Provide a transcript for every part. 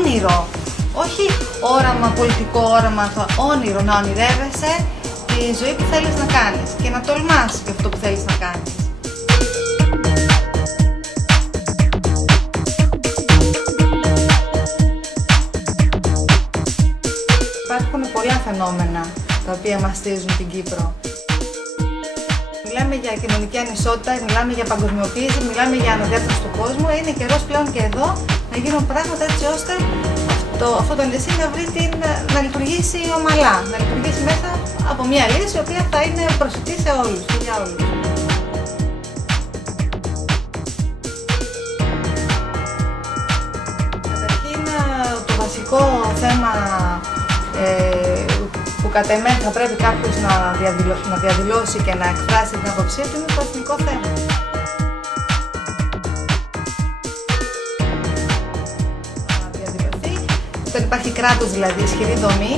όνειρο, όχι όραμα, πολιτικό όραμα, όνειρο, να ονειρεύεσαι τη ζωή που θέλεις να κάνεις και να τολμάς και αυτό που θέλεις να κάνεις. Υπάρχουν πολλά φαινόμενα τα οποία μαστίζουν την Κύπρο. Μιλάμε για κοινωνική ανισότητα, μιλάμε για παγκοσμιοποίηση, μιλάμε για αναδιάρθρωση του κόσμου. Είναι καιρός πλέον και εδώ να γίνουν πράγματα έτσι ώστε αυτό το νησί να λειτουργήσει ομαλά, να λειτουργήσει μέσα από μια λύση η οποία θα είναι προσιτή σε όλους και για όλους. Καταρχήν, το βασικό θέμα που κατά εμένα θα πρέπει κάποιος να διαδηλώσει και να εκφράσει την άποψή του είναι το εθνικό θέμα. Να διαδηλωθεί, όταν υπάρχει κράτος δηλαδή, ισχυρή δομή,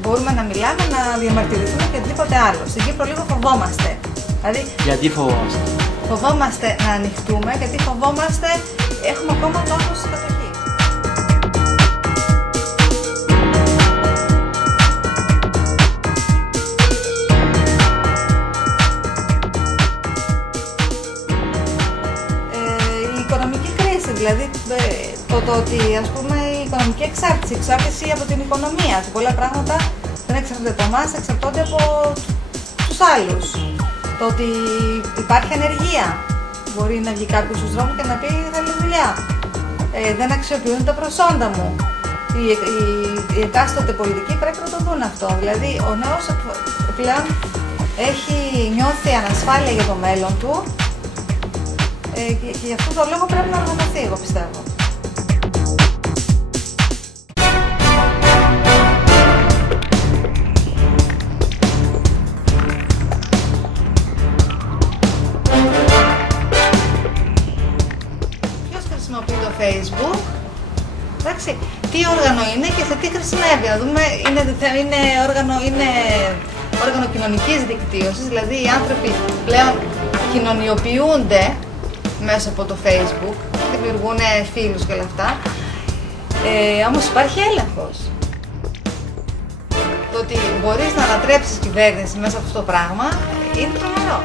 μπορούμε να μιλάμε, να διαμαρτυρηθούμε και οτιδήποτε άλλο. Στην Κύπρο λίγο φοβόμαστε. Δηλαδή, γιατί φοβόμαστε? Φοβόμαστε να ανοιχτούμε, γιατί φοβόμαστε, έχουμε ακόμα το άγχος της κατοχής. Δηλαδή το ότι ας πούμε η οικονομική εξάρτηση από την οικονομία, ότι πολλά πράγματα δεν εξαρτώνται από εμάς, εξαρτώνται από τους άλλους. Το ότι υπάρχει ανεργία, μπορεί να βγει κάποιος στους δρόμους και να πει θέλω δουλειά, δεν αξιοποιούν τα προσόντα μου. Οι εκάστοτε πολιτικοί πρέπει να το δουν αυτό. Δηλαδή ο νέος πλέον νιώθει ανασφάλεια για το μέλλον του. Και γι' αυτό το λόγο πρέπει να οργανωθεί, εγώ πιστεύω. Ποιος χρησιμοποιεί το Facebook, εντάξει, τι όργανο είναι και σε τι χρησιμεύει. Να δούμε, είναι όργανο κοινωνικής δικτύωσης, δηλαδή οι άνθρωποι πλέον κοινωνιοποιούνται μέσα από το Facebook, δημιουργούν φίλους και όλα αυτά, όμως υπάρχει έλεγχος. Το ότι μπορείς να ανατρέψεις κυβέρνηση μέσα από αυτό το πράγμα είναι τρομερό.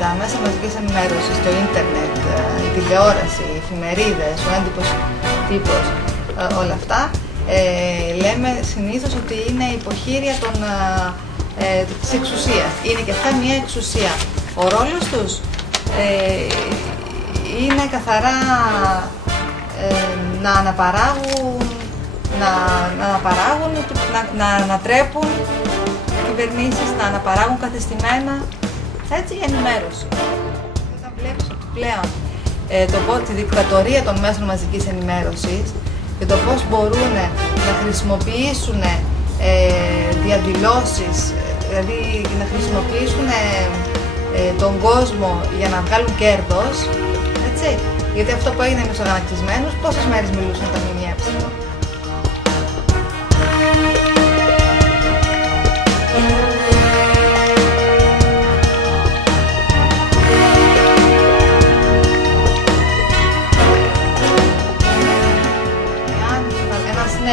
Τα μέσα μαζικής ενημέρωσης, το ίντερνετ, η τηλεόραση, οι εφημερίδες, ο έντυπος τύπος, όλα αυτά, λέμε συνήθως ότι είναι υποχείρια της εξουσίας. Είναι και αυτά μια εξουσία. Ο ρόλος τους είναι καθαρά να να ανατρέπουν κυβερνήσεις, να αναπαράγουν καθεστημένα. Έτσι η ενημέρωση. Όταν βλέπεις πλέον τη δικτατορία των μέσων μαζικής ενημέρωσης και το πώς μπορούν να χρησιμοποιήσουν διαδηλώσεις, δηλαδή να χρησιμοποιήσουν τον κόσμο για να βγάλουν κέρδος, έτσι. Γιατί αυτό που έγινε με τους αγανακτισμένους, πόσες μέρες μιλούσαν τα ΜΜΕ.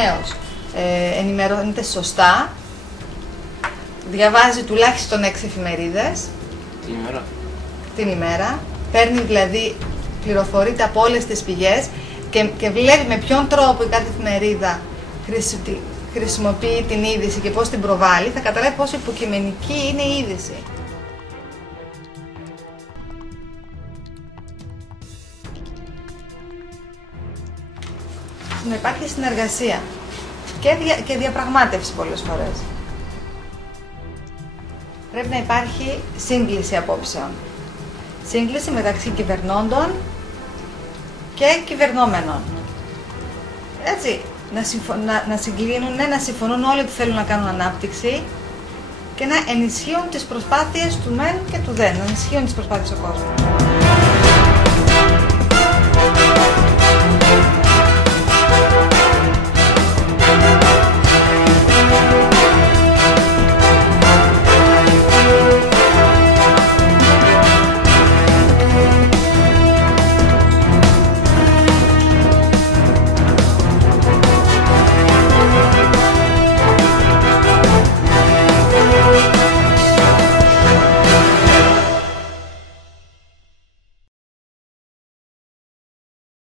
Νέος ενημερώνεται σωστά, διαβάζει τουλάχιστον 6 εφημερίδες την ημέρα, παίρνει δηλαδή, πληροφορείται από όλες τις πηγές και βλέπει με ποιον τρόπο η κάθε εφημερίδα χρησιμοποιεί την είδηση και πώς την προβάλλει, θα καταλάβει πόσο υποκειμενική είναι η είδηση. Να υπάρχει συνεργασία και διαπραγμάτευση πολλές φορές. Πρέπει να υπάρχει σύγκληση απόψεων. Σύγκληση μεταξύ κυβερνώντων και κυβερνόμενων. Έτσι, να συγκλίνουν, να συμφωνούν όλοι ότι θέλουν να κάνουν ανάπτυξη και να ενισχύουν τις προσπάθειες του μεν και του δεν, να ενισχύουν τις προσπάθειες του κόσμου.